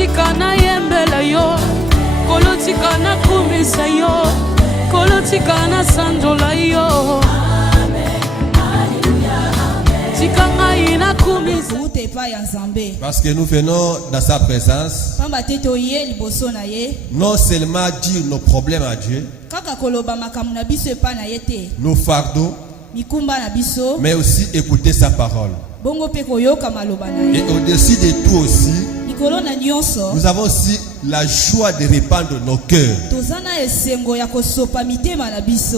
tika na yembela yo, kolo tika na kumisa yo, kolo tika na sanjola yo. Parce que nous venons dans sa présence, non seulement dire nos problèmes à Dieu, nos fardeaux, mais aussi écouter sa parole. Et au-dessus de tout aussi, nous avons aussi la joie de répandre nos cœurs.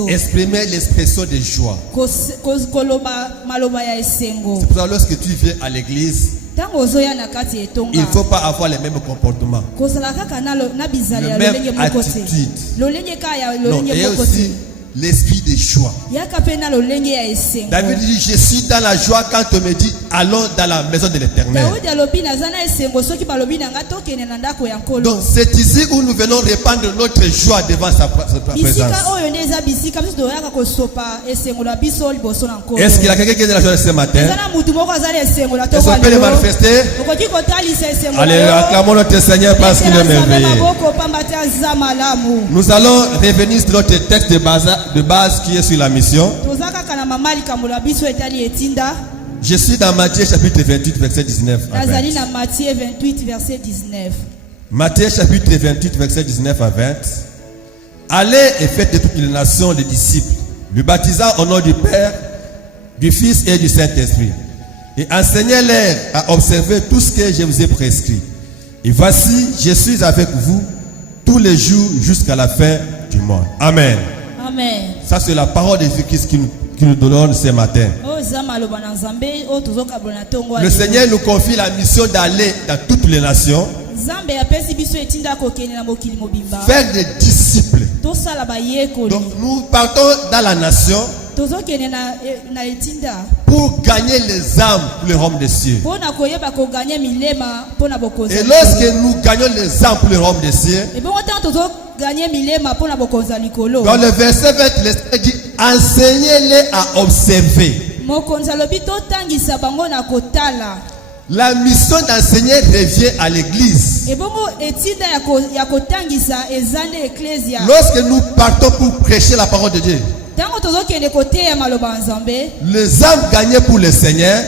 Exprimer l'expression de joie. C'est pour ça lorsque tu viens à l'église, il ne faut pas avoir les mêmes comportements, la même attitude. Non, et aussi l'esprit de joie. David dit, je suis dans la joie quand on me dit, allons dans la maison de l'Éternel. Donc c'est ici où nous venons répandre notre joie devant sa présence. Est-ce qu'il y a quelqu'un qui est dans la joie ce matin? Est-ce qu'on peut le manifester? Allez, acclamons notre Seigneur parce qu'il est merveilleux. Nous allons revenir sur notre texte de base qui est sur la mission. Je suis dans Matthieu chapitre 28 verset 19 à 20. Matthieu chapitre 28 verset 19 à 20. Allez et faites de toutes les nations des disciples, le baptisant au nom du Père, du Fils et du Saint-Esprit, et enseignez-les à observer tout ce que je vous ai prescrit. Et voici, je suis avec vous tous les jours jusqu'à la fin du monde. Amen. Amen. Ça c'est la parole de Jésus-Christ qui nous donne ce matin. Le Seigneur nous confie la mission d'aller dans toutes les nations, faire des disciples. Donc nous partons dans la nation pour gagner les âmes pour le royaume des cieux. Et lorsque nous gagnons les âmes pour le royaume des cieux, dans le verset 20, le Seigneur dit, enseignez-les à observer. La mission d'enseigner revient à l'église. Lorsque nous partons pour prêcher la parole de Dieu, les âmes gagnées pour le Seigneur,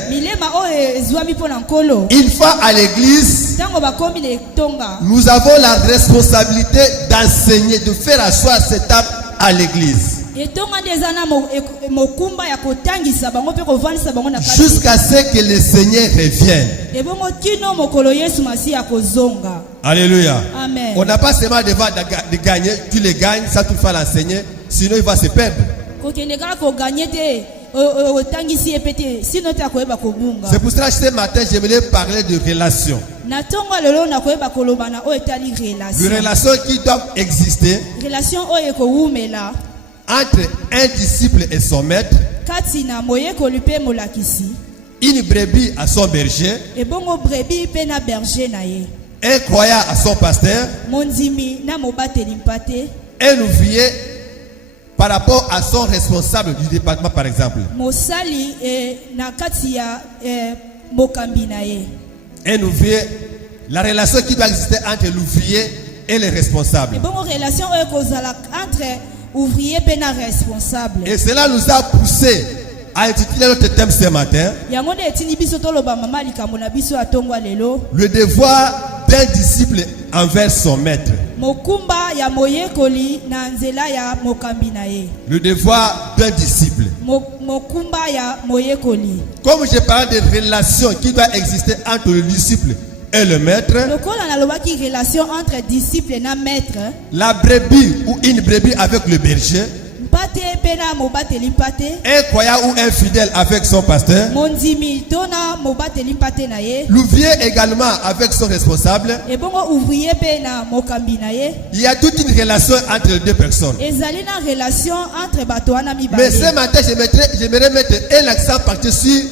une fois à l'église, nous avons la responsabilité d'enseigner, de faire asseoir cette âme à l'église, jusqu'à ce que le Seigneur revienne. Alléluia. Amen. On n'a pas seulement devoir de gagner, tu les gagnes, ça tu vas l'enseigner, sinon il va se perdre. C'est pour cela que ce matin je voulais parler de relations. De relations qui doivent exister entre un disciple et son maître, une brebis à son berger, un croyant à son pasteur, un ouvrier par rapport à son responsable du département par exemple. Un ouvrier, la relation qui doit exister entre l'ouvrier et le responsable. Et cela nous a poussé à intituler notre thème ce matin, le devoir d'un disciple envers son maître. Le devoir d'un disciple. Comme je parle de relations qui doivent exister entre le disciple et le maître, la brebis ou une brebis avec le berger, un croyant ou un fidèle avec son pasteur, l'ouvrier également avec son responsable. Il y a toute une relation entre les deux personnes. Mais ce matin, j'aimerais mettre un accent particulier sur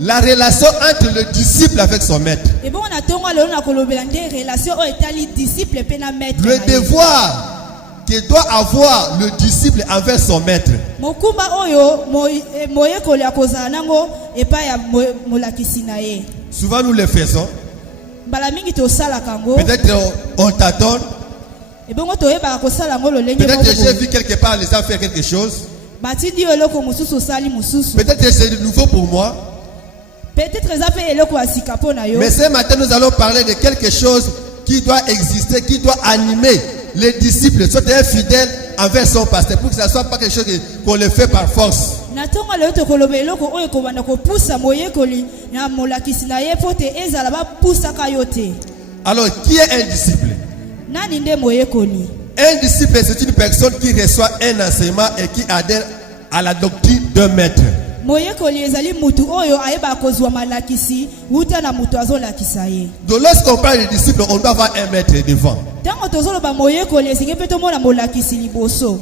la relation entre le disciple avec son maître. Le devoir que doit avoir le disciple envers son maître. Souvent nous le faisons. Peut-être on t'attend. Peut-être j'ai vu quelque part les gens faire quelque chose. Peut-être c'est nouveau pour moi. Mais ce matin, nous allons parler de quelque chose qui doit exister, qui doit animer les disciples, soit fidèles envers son pasteur, pour que ça ne soit pas quelque chose qu'on le fait par force. Alors, qui est un disciple? Un disciple, c'est une personne qui reçoit un enseignement et qui adhère à la doctrine d'un maître. Donc lorsqu'on parle de disciple, on doit avoir un maître devant.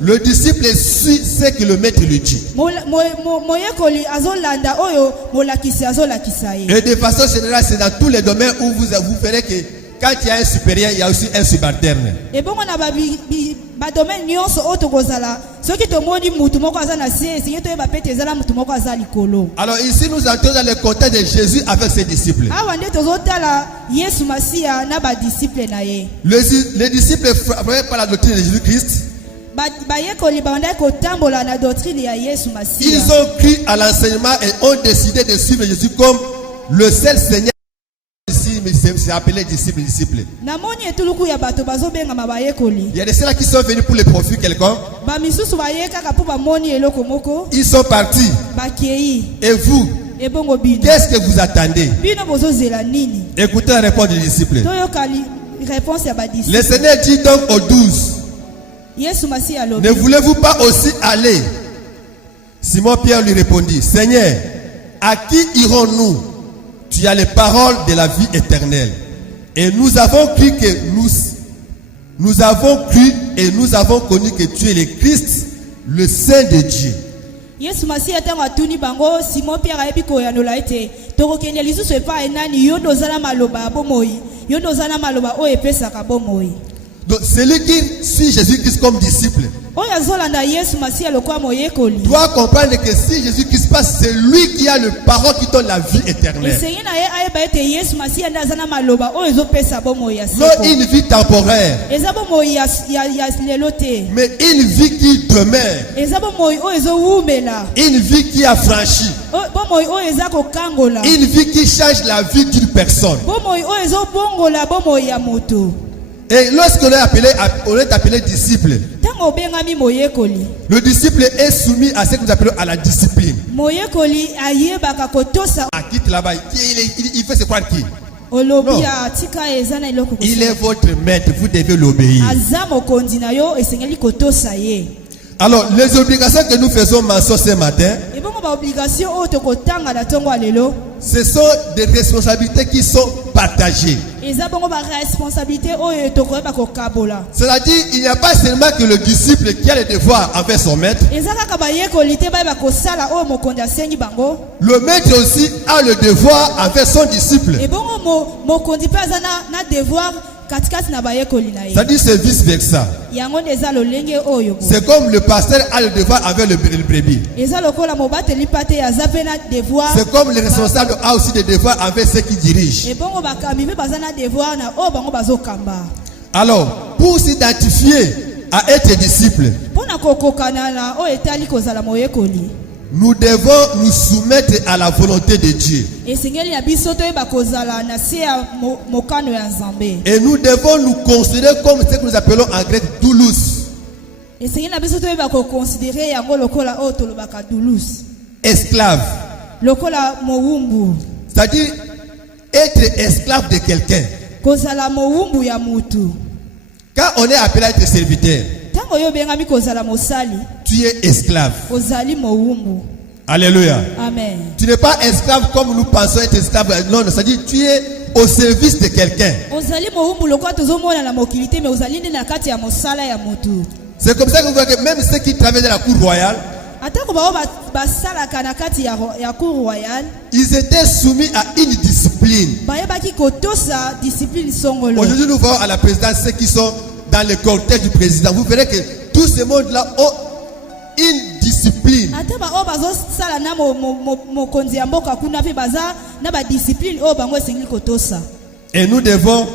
Le disciple suit ce que le maître lui dit. Et de façon générale, c'est dans tous les domaines où vous verrez que quand il y a un supérieur, il y a aussi un subalterne. Alors ici nous entrons dans le contexte de Jésus avec ses disciples. Les disciples frappés par la doctrine de Jésus-Christ, ils ont cru à l'enseignement et ont décidé de suivre Jésus comme le seul Seigneur. C'est appelé disciples. Il y a des ceux qui sont venus pour le profit quelconque. Ils sont partis. Et vous, qu'est-ce que vous attendez? Écoutez la réponse des disciples. Le Seigneur dit donc aux 12, ne voulez-vous pas aussi aller? Simon-Pierre lui répondit, Seigneur, à qui irons-nous? Tu as les paroles de la vie éternelle. Et nous avons cru et nous avons connu que tu es le Christ, le Saint de Dieu. Donc celui qui suit Jésus-Christ comme disciple doit comprendre que si Jésus-Christ passe, c'est lui qui a le parole qui donne la vie éternelle. Non une vie temporaire, mais une vie qui demeure, une vie qui affranchit, une vie qui change la vie d'une personne. Et lorsqu'on est appelé disciple, le disciple est soumis à ce que nous appelons à la discipline. À qui là-bas, il fait c'est quoi qui? Non. Il est votre maître, vous devez l'obéir. Alors, les obligations que nous faisons mention ce matin, ce sont des responsabilités qui sont partagées. C'est-à-dire, il n'y a pas seulement que le disciple qui a le devoir envers son maître. Le maître aussi a le devoir envers son disciple. C'est-à-dire c'est vice versa. C'est comme le pasteur a le devoir envers le brebis. C'est comme le responsable a aussi des devoirs envers ceux qui dirigent. Alors, pour s'identifier à être disciple, nous devons nous soumettre à la volonté de Dieu. Et nous devons nous considérer comme ce que nous appelons en grec doulos. Esclave. C'est-à-dire être esclave de quelqu'un. Quand on est appelé à être serviteur, tu es esclave. Alléluia. Amen. Tu n'es pas esclave comme nous pensons être esclave. Non, c'est-à-dire tu es au service de quelqu'un. C'est comme ça que vous voyez que même ceux qui travaillent dans la cour royale, ils étaient soumis à une discipline. Aujourd'hui, nous voyons à la présidence ceux qui sont dans le cortège du président. Vous verrez que tout ce monde-là ont une discipline. Et nous devons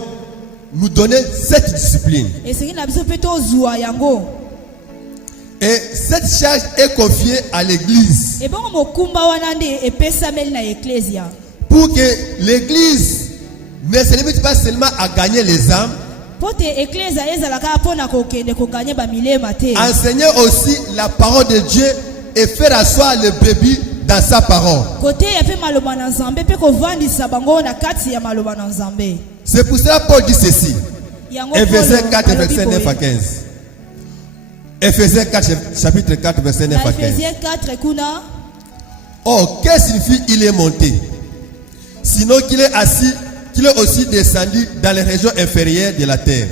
nous donner cette discipline. Et cette charge est confiée à l'église. Pour que l'église ne se limite pas seulement à gagner les âmes. Enseigner aussi la parole de Dieu et faire asseoir le brebis dans sa parole. C'est pour cela que Paul dit ceci. Éphésiens 4, verset 9 à 15. Éphésiens 4, chapitre 4, verset 9 à 15. Or, qu'est-ce qu'il signifie il est monté? Sinon qu'il est assis, qu'il est aussi descendu dans les régions inférieures de la terre.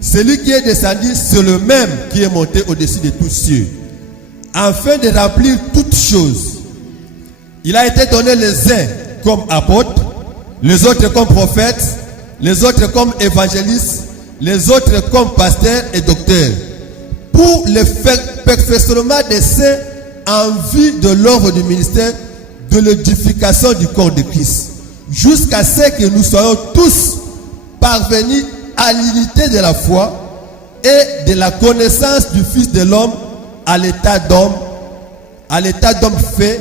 Celui qui est descendu, c'est le même qui est monté au-dessus de tous cieux, afin de remplir toutes choses. Il a été donné les uns comme apôtres, les autres comme prophètes, les autres comme évangélistes, les autres comme pasteurs et docteurs, pour le perfectionnement des saints en vue de l'œuvre du ministère de l'édification du corps de Christ, jusqu'à ce que nous soyons tous parvenus à l'unité de la foi et de la connaissance du Fils de l'homme, à l'état d'homme fait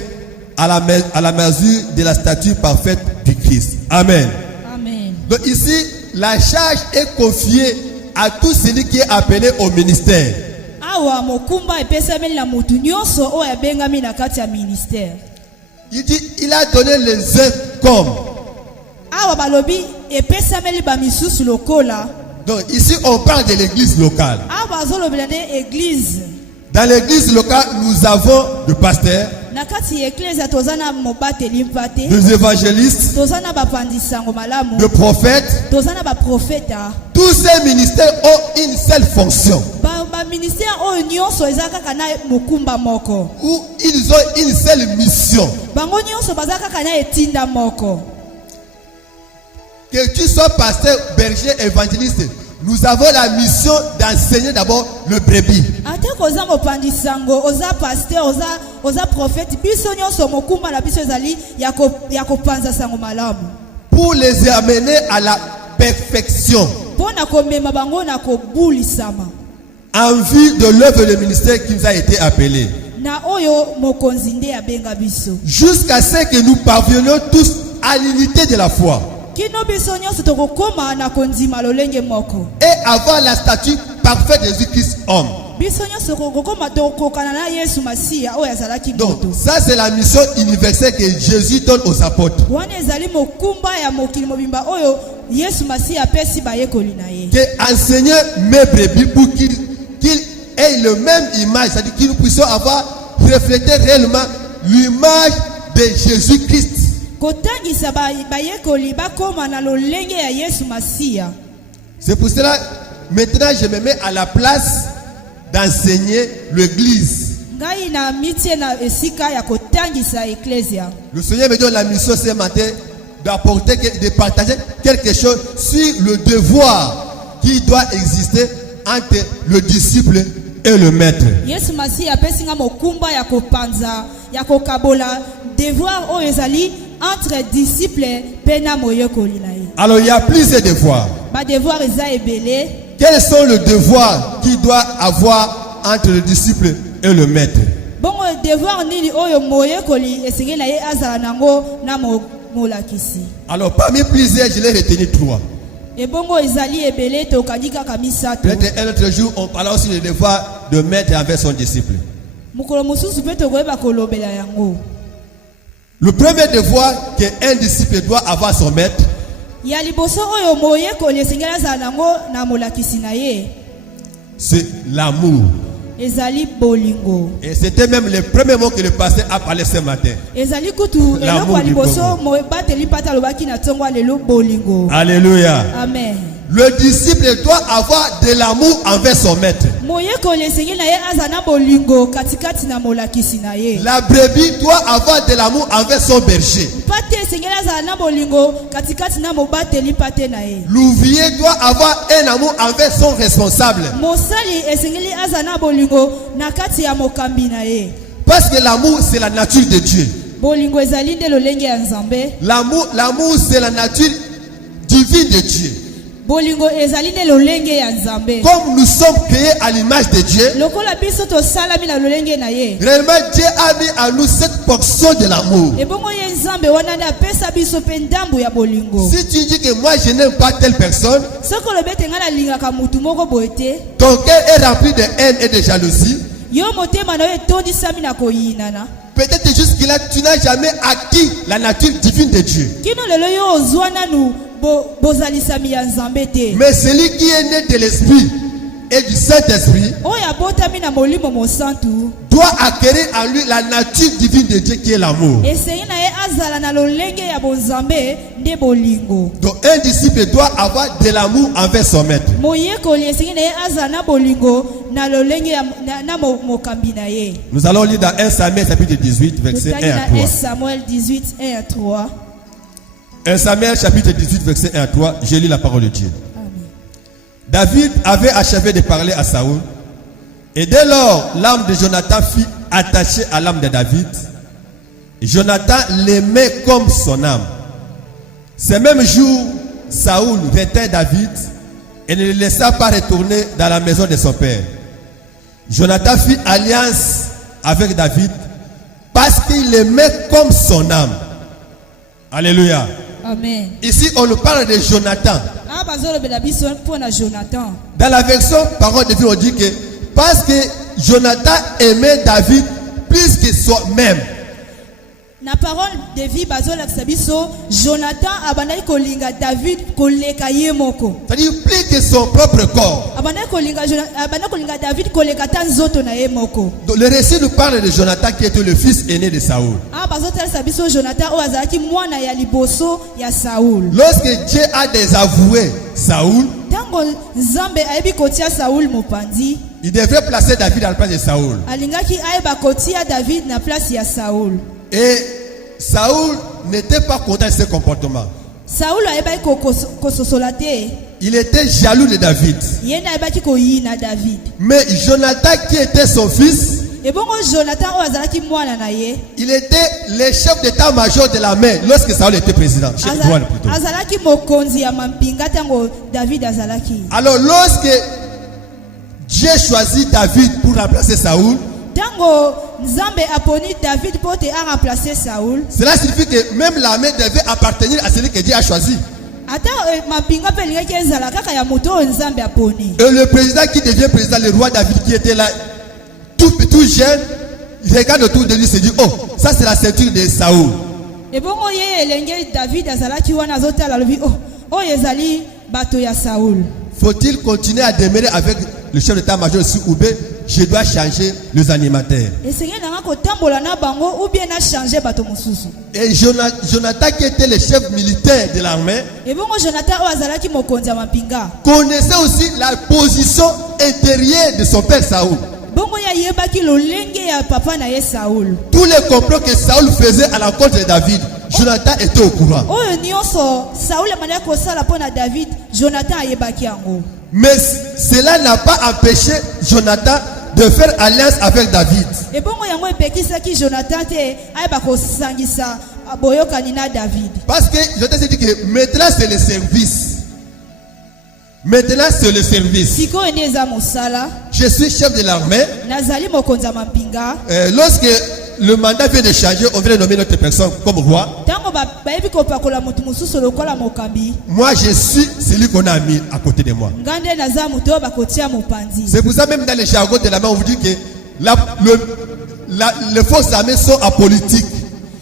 à la mesure de la stature parfaite du Christ. Amen. Amen. Donc ici, la charge est confiée à tout celui qui est appelé au ministère. Il dit, il a donné les uns comme. Donc ici, on parle de l'église locale. Dans l'église locale, nous avons le pasteur, des évangélistes, des prophètes. Tous ces ministères ont une seule fonction. Ou ils ont une seule mission. Que tu sois pasteur, berger, évangéliste, nous avons la mission d'enseigner d'abord le brebis. Pour les amener à la perfection. En vue de l'œuvre de ministère qui nous a été appelé. Jusqu'à ce que nous parvenions tous à l'unité de la foi. Et avoir la stature parfaite de Jésus-Christ homme. Donc ça c'est la mission universelle que Jésus donne aux apôtres. Que enseigner mes brebis pour qu'ils aient le même image, c'est-à-dire que nous puissions avoir reflété réellement l'image de Jésus-Christ. C'est pour cela, maintenant je me mets à la place d'enseigner l'église. Le Seigneur me donne la mission ce matin d'apporter, de partager quelque chose sur le devoir qui doit exister entre le disciple et le maître. Entre disciples, alors il y a plusieurs devoirs. Quels sont les devoirs qu'il doit avoir entre le disciple et le maître? Alors parmi plusieurs, je l'ai retenu 3. Peut-être un autre jour, on parlera aussi des devoirs de maître envers son disciple. Le premier devoir qu'un disciple doit avoir son maître, c'est l'amour. Et c'était même le premier mot que le pasteur a parlé ce matin. L'amour du Congo. Alléluia. Amen. Le disciple doit avoir de l'amour envers son maître. La brebis doit avoir de l'amour envers son berger. L'ouvrier doit avoir un amour envers son responsable. Parce que l'amour, c'est la nature de Dieu. L'amour, c'est la nature divine de Dieu. Bolingo ezali ne lolenge ya Nzambe. Comme nous sommes créés à l'image de Dieu, Lokola biso to salami na lolenge na ye. réellement Dieu a mis à nous cette portion de l'amour. Ebongo ye Nzambe wana na pesa biso pe ndambu ya bolingo. Si tu dis que moi je n'aime pas telle personne, Soko lobete ngana lingaka mutu moko boete. ton cœur est rempli de haine et de jalousie. Yo motema na yo etondisami na koyinana. Peut-être juste que là tu n'as jamais acquis la nature divine de Dieu. Kino lelo yo ozwa nanu bozalisami ya Nzambe te. Mais celui qui est né de l'esprit et du Saint-Esprit Oya botami na molimo mosantu. doit acquérir en lui la nature divine de Dieu qui est l'amour. Esengi na ye azala na lolenge ya bonzambe nde bolingo. Donc un disciple doit avoir de l'amour envers son maître. Moyekoli esengi na ye azala na bolingo na lolenge ya na mokambi na ye. Nous allons lire dans 1 Samuel chapitre 18 verset 1 à 3. 1 Samuel 18, 1 à 3. 1 Samuel chapitre 18 verset 1 à 3. Je lis la parole de Dieu. Amen. David avait achevé de parler à Saoul. Et dès lors, l'âme de Jonathan fut attachée à l'âme de David. Et Jonathan l'aimait comme son âme. Ce même jour, Saoul retint David et ne le laissa pas retourner dans la maison de son père. Jonathan fit alliance avec David parce qu'il l'aimait comme son âme. Alléluia. Amen. Ici, on nous parle de Jonathan. Ah, bazolo bedabiso pour na Jonathan. Dans la version parole de Dieu, on dit que parce que Jonathan aimait David plus que soi-même. Na parole de vie bazolo biso Jonathan abandai kolinga David koleka ye moko. C'est-à-dire plus que son propre corps. Abandai kolinga David koleka tan zoto na ye moko. Donc, le récit nous parle de Jonathan qui était le fils aîné de Saoul. Ah, bazolo biso Jonathan o azalaki mwana ya liboso ya Saoul. Lorsque Dieu a désavoué Saoul, Tango Nzambe ayebi kotia Saoul mopandi. il devait placer David à la place de Saoul. Alingaki ayeba kotia David na place ya Saoul. Et Saoul n'était pas content de ses comportements. Saoul ayebaki kososola te. Il était jaloux de David. Yena ayebaki koyina David. Mais Jonathan qui était son fils, Ebongo Jonathan o azalaki mwana na ye. il était le chef d'état-major de l'armée lorsque Saoul était président. Chef de douane plutôt. Azalaki mokonzi ya mampinga tango David azalaki. Alors lorsque Dieu choisit David pour remplacer Saoul, Tango Nzambe aponi David pour te remplacer Saoul. cela signifie que même l'armée devait appartenir à celui que Dieu a choisi. Ata mampinga pe lingaki ezala kaka ya moto Nzambe aponi. Et le président qui devient président, le roi David qui était là, tout jeune, il regarde autour de lui et se dit, oh, ça c'est la ceinture de Saoul. Ebongo ye elenge David azalaki wana azotala lobi oh ezali bato ya Saoul. Faut-il continuer à demeurer avec le chef d'état-major ici ou bien je dois changer les animateurs? Esenge nanga kotambola na bango ou bien na changer bato mosusu. Et Jonathan qui était le chef militaire de l'armée, Ebongo Jonathan o azalaki mokonzi ya mampinga. connaissait aussi la position intérieure de son père Saoul. Bongo ya yebaki lolenge ya papa na ye Saoul. Tous les complots que Saoul faisait à l'encontre de David, Jonathan était au courant. Oyo nyonso Saoul amana kosala pona David, Jonathan ayebaki yango. Mais cela n'a pas empêché Jonathan de faire alliance avec David. Ebongo yango epekisaki Jonathan te ayeba kosangisa boyokani na David. Parce que Jonathan s'est dit que maintenant c'est le service. Maintenant c'est le service. Siko eneza mosala. Je suis chef de l'armée. Nazali mokonzi ya mampinga. Lorsque le mandat vient de changer, on vient nommer notre personne comme roi. Tango bayebi kopakola mutu mususu lokola mokambi. Moi je suis celui qu'on a mis à côté de moi. Ngande naza mutu bakotia mopanzi. C'est pour ça même dans le jargon de la main on vous dit que les forces armées sont apolitiques.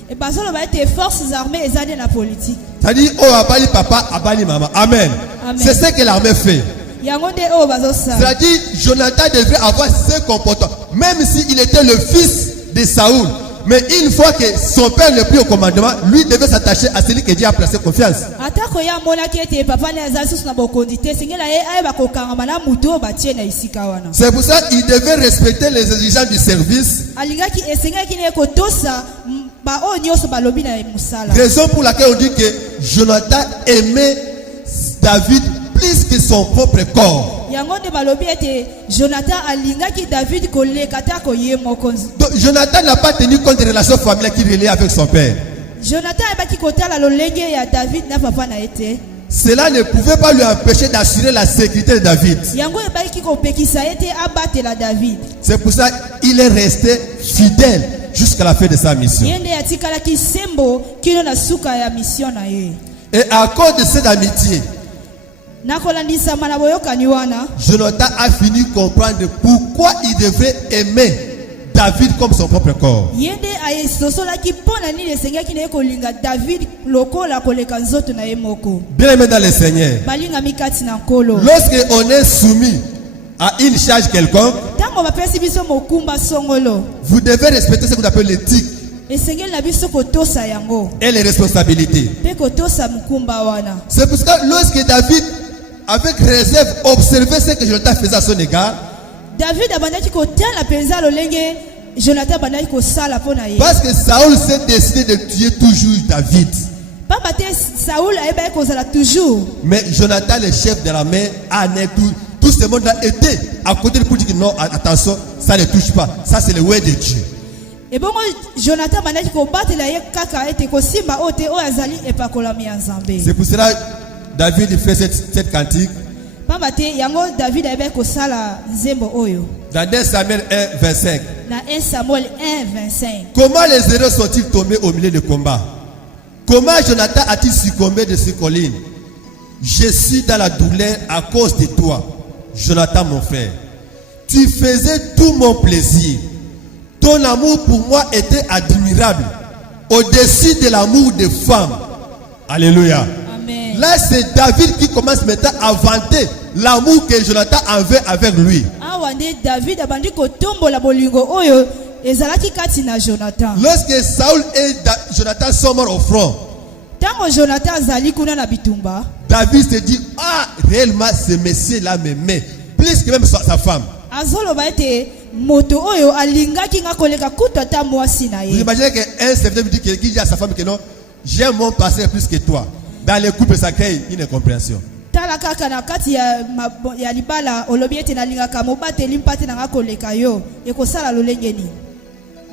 Et parce que les forces armées ezali na politique. C'est-à-dire oh abali papa, abali maman. Amen. Amen. C'est ce que l'armée fait. Yangonde o bazosa. C'est-à-dire Jonathan devrait avoir ce comportement. Même s'il était le fils de Saoul. Mais une fois que son père n'est plus au commandement, lui devait s'attacher à celui que Dieu a placé confiance. Atako ya mona kete papa na ezali susu na bokondi te singela ye ayeba kokanga na mutu batie na isika wana. C'est pour ça qu'il devait respecter les exigences du service. Alingaki esengaki ne kotosa ba o nyoso balobi na musala. Raison pour laquelle on dit que Jonathan aimait David plus que son propre corps. Yangonde balobi ete Jonathan alingaki David koleka ta koye mokonzi. Donc Jonathan n'a pas tenu compte des relations familiales qu'il reliait avec son père. Jonathan ebaki kotala lolenge ya David na papa na ete. cela ne pouvait pas lui empêcher d'assurer la sécurité de David. C'est pour ça qu'il est resté fidèle jusqu'à la fin de sa mission. Et à cause de cette amitié, Jonathan a fini de comprendre pourquoi il devait aimer David comme son propre corps. Bien aimé dans le Seigneur, lorsqu'on est soumis à une charge quelconque, vous devez respecter ce qu'on appelle l'éthique et les responsabilités. C'est pour ça que lorsque David, avec réserve, observait ce que Jonathan faisait à son égard, parce que Saoul s'est décidé de tuer toujours David. Mais Jonathan, le chef de l'armée, tout ce monde a été à côté de pour dire que non, attention, ça ne touche pas. Ça, c'est le word de Dieu. C'est pour cela que David fait cette cantique. Dans 2 Samuel 1, 25. Comment les héros sont-ils tombés au milieu du combat? Comment Jonathan a-t-il succombé de ces collines? Je suis dans la douleur à cause de toi, Jonathan mon frère. Tu faisais tout mon plaisir. Ton amour pour moi était admirable, au-dessus de l'amour des femmes. Alléluia. Amen. Là, c'est David qui commence maintenant à vanter l'amour que Jonathan avait avec lui. Lorsque Saoul et Jonathan sont morts au front, David se dit, ah, réellement, ce monsieur-là m'aimait plus que même sa femme. Vous imaginez qu'un serviteur dit qu'il dit à sa femme que non, j'aime mon passé plus que toi. Dans les couples, ça crée une incompréhension.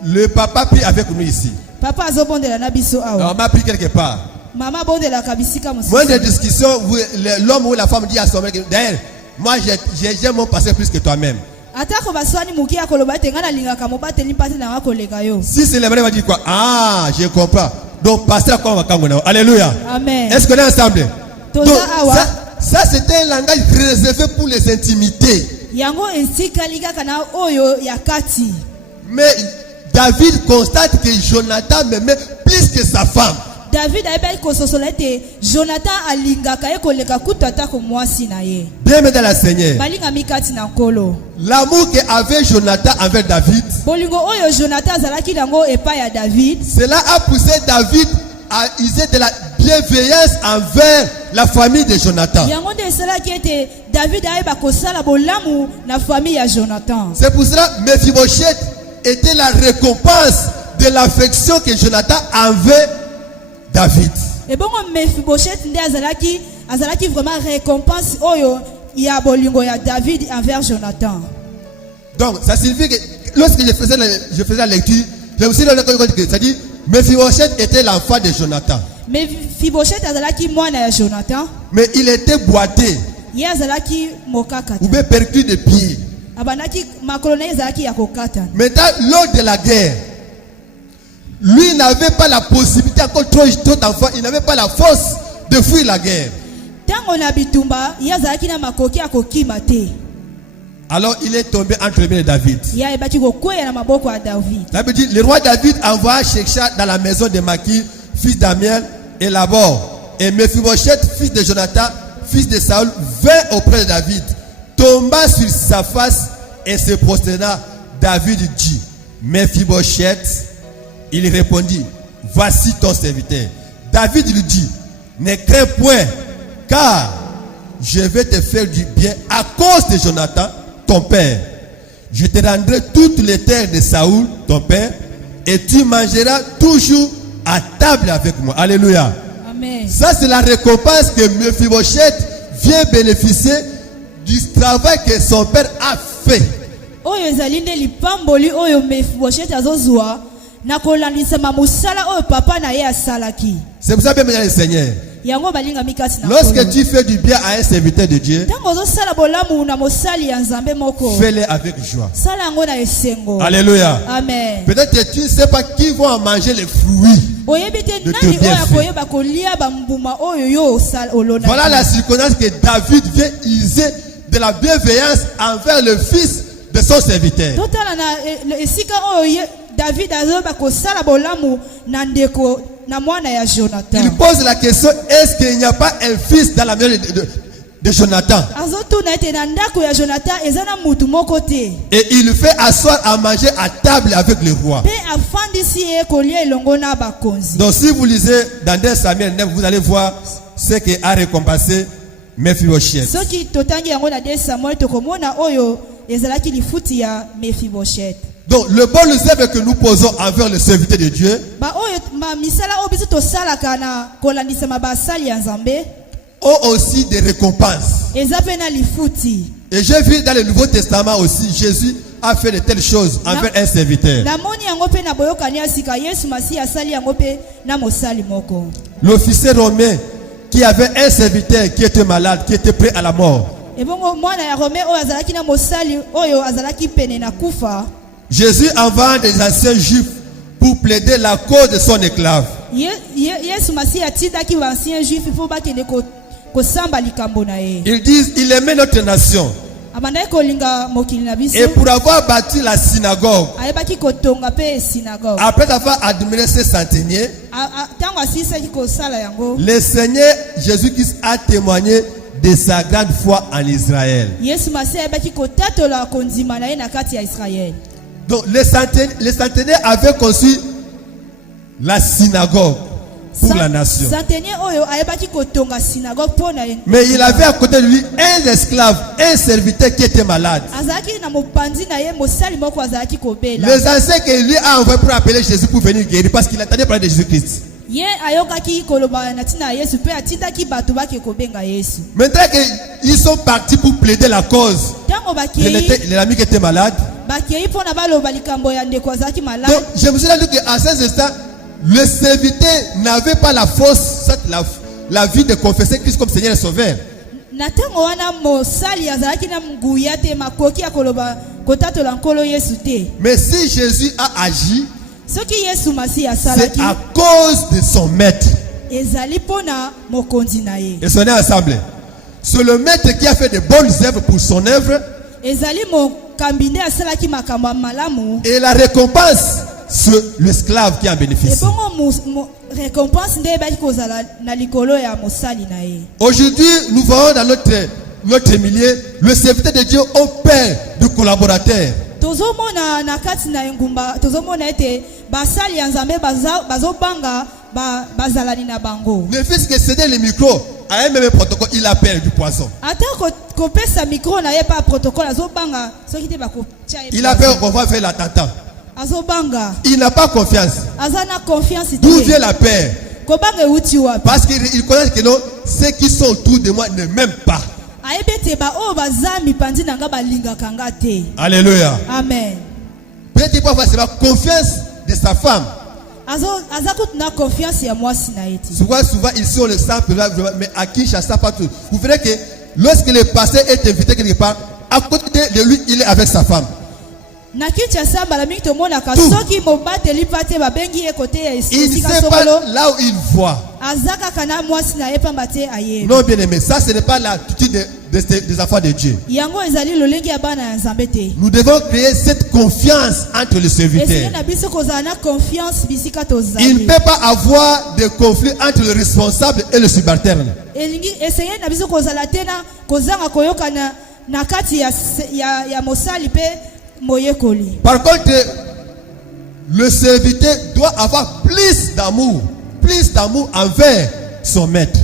Le papa prie avec nous ici. On m'a pris quelque part. Moins de discussion, l'homme ou la femme dit à son mec, d'ailleurs, moi j'aime mon passé plus que toi-même. Si c'est le vrai, va dire quoi? Ah, je comprends. Donc, passer à quoi? Alléluia. Amen. Est-ce qu'on est ensemble? Donc, ça c'était un langage réservé pour les intimités. Mais David constate que Jonathan m'aimait plus que sa femme. David Jonathan bien aimé dans la Seigneur, l'amour qu'avait Jonathan envers David, cela a poussé David à user de la bienveillance envers la famille de Jonathan. C'est pour cela que Mephibosheth était la récompense de l'affection que Jonathan avait David. Et bon, Mephibosheth vraiment récompense David envers Jonathan. Donc, ça signifie que lorsque je faisais la lecture, j'ai aussi le que ça dit Mephibosheth était l'enfant de Jonathan. Mephibosheth Jonathan. Mais il était boité. Ou bien perclus de pieds. Maintenant, lors de la guerre, lui n'avait pas la possibilité, encore trop d'enfants, il n'avait pas la force de fuir la guerre. Alors il est tombé entre les mains de David. David dit, le roi David envoie chercher dans la maison de Maki, fils d'Amiel, et là-bas. Et Mephibosheth, fils de Jonathan, fils de Saoul, vint auprès de David, tomba sur sa face et se prosterna. David dit, Mephibosheth. Il répondit, voici ton serviteur. David lui dit, ne crains point, car je vais te faire du bien à cause de Jonathan, ton père. Je te rendrai toutes les terres de Saoul, ton père, et tu mangeras toujours à table avec moi. Alléluia. Amen. Ça, c'est la récompense que Mephibosheth vient bénéficier du travail que son père a fait. C'est pour ça, bien, le Seigneur, yango balingami kati na Lorsque tu fais du bien à un serviteur de Dieu, tango ozosala bolamu na mosali ya nzambe moko fais-le avec joie. sala yango na esengo. Alléluia. Amen. Peut-être que tu ne sais pas qui vont en manger les fruits. oyebi te de nani tes oyo bienfaits. akoyeba kolia bambuma oyo yo osala olona. Voilà la circonstance que David vient user de la bienveillance envers le fils de son serviteur. totala na esika oyo David azoba kosala bolamu na ndeko na mwana ya Jonathan. Il pose la question, est-ce qu'il n'y a pas un fils dans la maison de Jonathan? azotuna ete na ndako ya Jonathan eza na mutu moko te. Et il le fait asseoir à manger à table avec le roi. Pe afandisi ye kolia elongo na bakonzi. Donc si vous lisez dans 2 Samuel 9, vous allez voir ce qui a récompensé Mephibosheth. soki totangi yango na 2 Samuel tokomona oyo ezalaki lifuti ya Mephibosheth. Donc le bon œuvre que nous posons envers le serviteur de Dieu Ba oyo ma misala oyo biso tosalaka na kolandisa mabasali ya Nzambe ont aussi des récompenses. eza pe na lifuti. Et j'ai vu dans le Nouveau Testament aussi, Jésus a fait de telles choses envers un serviteur. namoni yango pe na boyokani ya sika Yesu Masiya asali yango pe na mosali moko. L'officier romain qui avait un serviteur qui était malade, qui était prêt à la mort. Ebongo mwana ya Rome oyo azalaki na mosali oyo azalaki pene na kufa. Jésus envoie des anciens juifs pour plaider la cause de son esclave. Yesu Masiya atindaki ba ancien juif po bakende kosamba likambo na ye. Ils disent, il aimait notre nation. Abandaki kolinga mokili na biso. Et pour avoir bâti la synagogue, ayebaki kotonga pe synagogue. après avoir admiré ses centeniers, tango asilisaki kosala yango, le Seigneur Jésus-Christ a témoigné de sa grande foi en Israël. Yesu Masiya ayebaki kotatola kondima na ye na kati ya Israël. Donc les centenaires avaient conçu la synagogue pour la nation. Centenier oyo ayebaki kotonga synagogue po na ye. Mais il avait à côté de lui un esclave, un serviteur qui était malade. azalaki na mopanzi na ye mosali moko azalaki kobela. Les anciens que lui a envoyé pour appeler Jésus pour venir guérir parce qu'il attendait parler de Jésus-Christ. ye ayokaki koloba na ntina ya Yesu pe atindaki bato bake kobenga Yesu. Maintenant qu'ils sont partis pour plaider la cause Tango de bakei l'ami qui était malade. bakei po na baloba likambo ya ndeko azalaki malade. Donc je me suis rendu qu'à ces instants, le serviteur n'avait pas la force, la vie de confesser Christ comme Seigneur et Sauveur. Na tango wana mosali azalaki na nguya te makoki ya koloba kotatola nkolo Yesu te. Mais si Jésus a agi, soki Yesu Masiya c'est asalaki à cause de son maître. ezali pona mokonzi na ye. Et son ensemble. C'est le maître qui a fait de bonnes œuvres pour son œuvre. ezali mokambi nde asalaki makambo ya malamu. Et la récompense, c'est l'esclave qui en bénéficie. ebongo récompense nde ebaki kozala na likolo ya mosali na ye. Aujourd'hui, nous voyons dans notre milieu, le serviteur de Dieu au père de collaborateurs. tozomona na kati na engumba tozomona ete basali ya Nzambe bazobanga bazalani na bango. Ne fils que céder le micro à un même protocole, il a peur du poison. ata kopesa micro na ye pa protocole azobanga soki te bakotia ye. Il a peur qu'on va faire l'attentat. azobanga. Il n'a pas confiance. aza na confiance D'où te. vient la peur? kobanga euti wapi? Parce qu'il connaît que non, ceux qui sont autour de moi ne m'aiment pas. ayebi ete baoyo baza mipanzi na nga balingaka nga te. Alléluia. Amen. Peut-être qu'il peut avoir la confiance de sa femme. aza kutu na confiance ya mwasi na ye te. Souvent ici on le sent, mais à Kinshasa pas tout. Vous verrez que lorsque le pasteur est invité quelque part, à côté de lui, il est avec sa femme. na Kinshasa mbala mingi tomonaka Tout. soki mobateli pa te babengi ye kote ya Il ne esika sait pas songolo là où il voit. aza kaka na mwasi na ye pamba te ayebi. Non, bien aimé, ça ce n'est pas l'attitude des enfants de Dieu. yango ezali lolenge ya bana ya Nzambe te. Nous devons créer cette confiance entre les esenge serviteurs. na biso kozala na confiance bisika Il ne tozali. peut pas avoir de conflit entre le responsable et le subalterne. elingi esenge na biso kozala te na kozanga koyokana na kati ya mosali pe moyekoli. Par contre, le serviteur doit avoir plus d'amour envers son maître.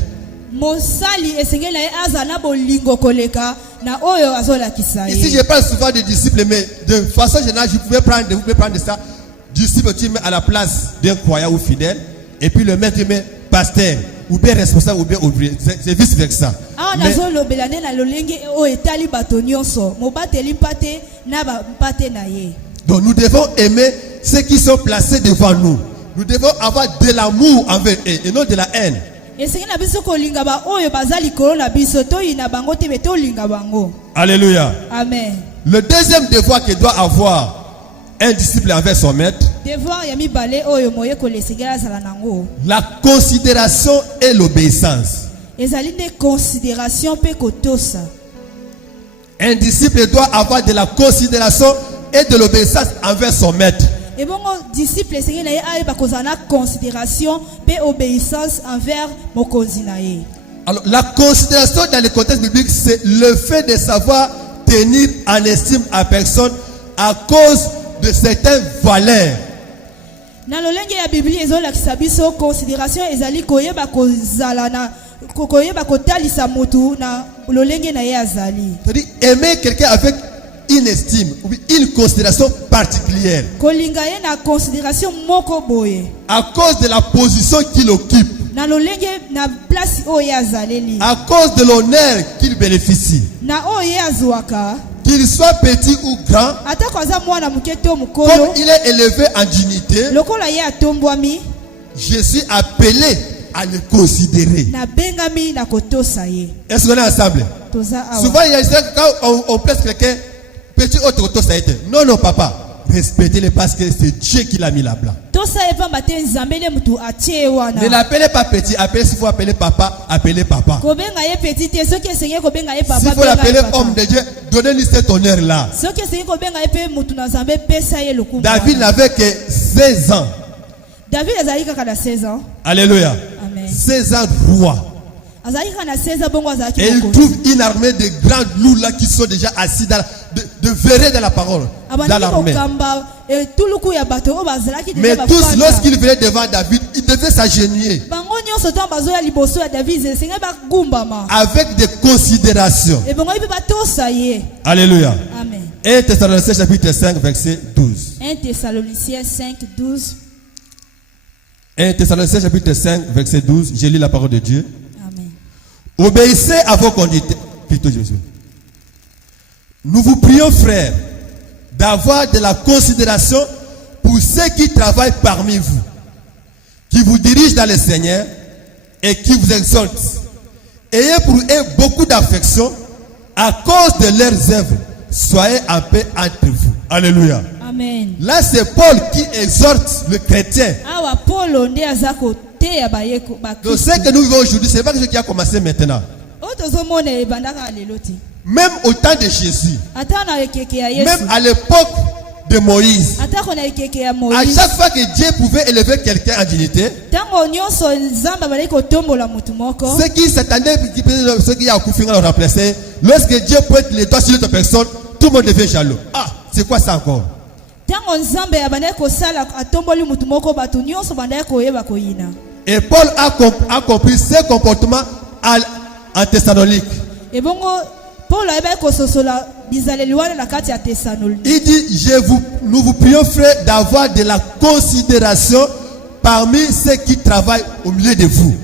mosali esenge na ye aza na bolingo koleka na oyo azolakisa Ici, ye. je parle souvent de disciples, mais de façon générale, vous pouvez prendre ça. Disciple, tu mets à la place d'un croyant ou fidèle, et puis le maître, tu mets pasteur, ou bien responsable, ou bien ouvrier. C'est vice-versa. awa Mais nazolobela nde na lolenge oyo etali bato nyonso mobateli mpa te na bampa te na ye. donc, nous devons aimer ceux qui sont placés devant nous. Nous devons avoir de l'amour envers eux et non de la haine. Alléluia. Amen. Le deuxième devoir que doit avoir un disciple envers son maître, la considération et l'obéissance. Un disciple doit avoir de la considération et de l'obéissance envers son maître. Et bon, disciple, considération et obéissance envers mon consinaé. Alors, la considération dans le contexte biblique, c'est le fait de savoir tenir en estime à personne à cause de certaines valeurs. Dans le langue de la Bible, ils ont la considération ezali koyeba kozalana koyeba kotalisa mutu na le langue na yazali. C'est-à-dire aimer quelqu'un avec une estime ou une considération particulière. Kolingaye na considération moko boye. À cause de la position qu'il occupe. Na lo langue na place o yazaleli. À cause de l'honneur qu'il bénéficie. Na o yazwaka. Qu'il soit petit ou grand, comme il est élevé en dignité, je suis appelé à le considérer. Est-ce qu'on est ensemble? Souvent, il y a quand on place quelqu'un, petit autre, non, non, papa. Respectez-le parce que c'est Dieu qui l'a mis là-bas. Ne l'appelez pas petit, appelez, s'il faut appeler papa, appelez papa. S'il faut l'appeler homme de Dieu, donnez-lui cet honneur-là. David n'avait que 16 ans. Alléluia. Amen. 16 ans roi. Et il trouve une armée de grands loups là qui sont déjà assis de verrer dans la parole, dans l'armée. Mais tous, lorsqu'ils venaient devant David, ils devaient s'agenouiller avec des considérations. Alléluia. Amen. 1 Thessaloniciens chapitre 5 verset 12. 1 Thessaloniciens 5, 12. 1 Thessaloniciens chapitre 5 verset 12. Je lis la parole de Dieu. Obéissez à vos conducteurs. Plutôt Jésus. Nous vous prions, frères, d'avoir de la considération pour ceux qui travaillent parmi vous, qui vous dirigent dans le Seigneur et qui vous exaltent. Ayez pour eux beaucoup d'affection à cause de leurs œuvres. Soyez en paix entre vous. Alléluia. Amen. Là, c'est Paul qui exhorte le chrétien. Donc, ce que nous vivons aujourd'hui, ce n'est pas quelque chose qui a commencé maintenant. Même au temps de Jésus, même à l'époque de Moïse, à chaque fois que Dieu pouvait élever quelqu'un en dignité, ceux qui s'attendaient, ceux qui ont coupé le remplacer, lorsque Dieu pointe les doigts sur l'autre personne, tout le monde devient jaloux. Ah, c'est quoi ça encore? Et Paul a compris ce comportement en Thessalonique. Il dit, nous vous prions, frères, d'avoir de la considération parmi ceux qui travaillent au milieu de vous.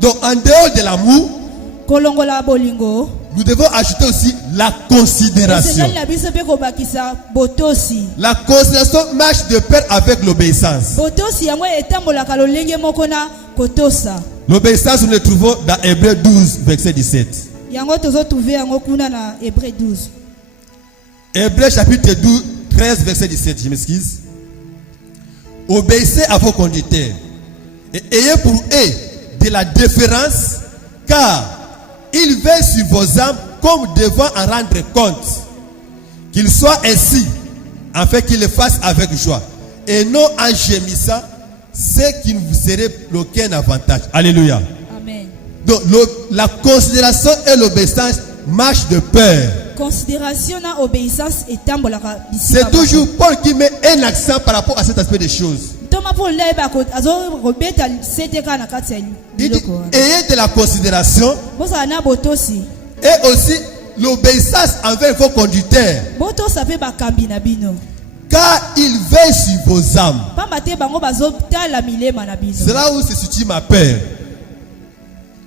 Donc en dehors de l'amour, nous devons ajouter aussi la considération. La considération marche de pair avec l'obéissance. L'obéissance, nous le trouvons dans Hébreux 12, verset 17. Hébreux chapitre 12, 13, verset 17, je m'excuse. Obéissez à vos conducteurs et ayez pour eux de la déférence, car ils veillent sur vos âmes comme devant en rendre compte. Qu'ils soient ainsi, afin qu'ils le fassent avec joie, et non en gémissant, ce qui ne vous serait aucun avantage. Alléluia. Amen. Donc la considération et l'obéissance marchent de pair. Considération et obéissance et c'est toujours Paul qui met un accent par rapport à cet aspect des choses. Il dit, ayez de la considération et aussi l'obéissance envers vos conducteurs, car ils veillent sur vos âmes. C'est là où se situe ma paix.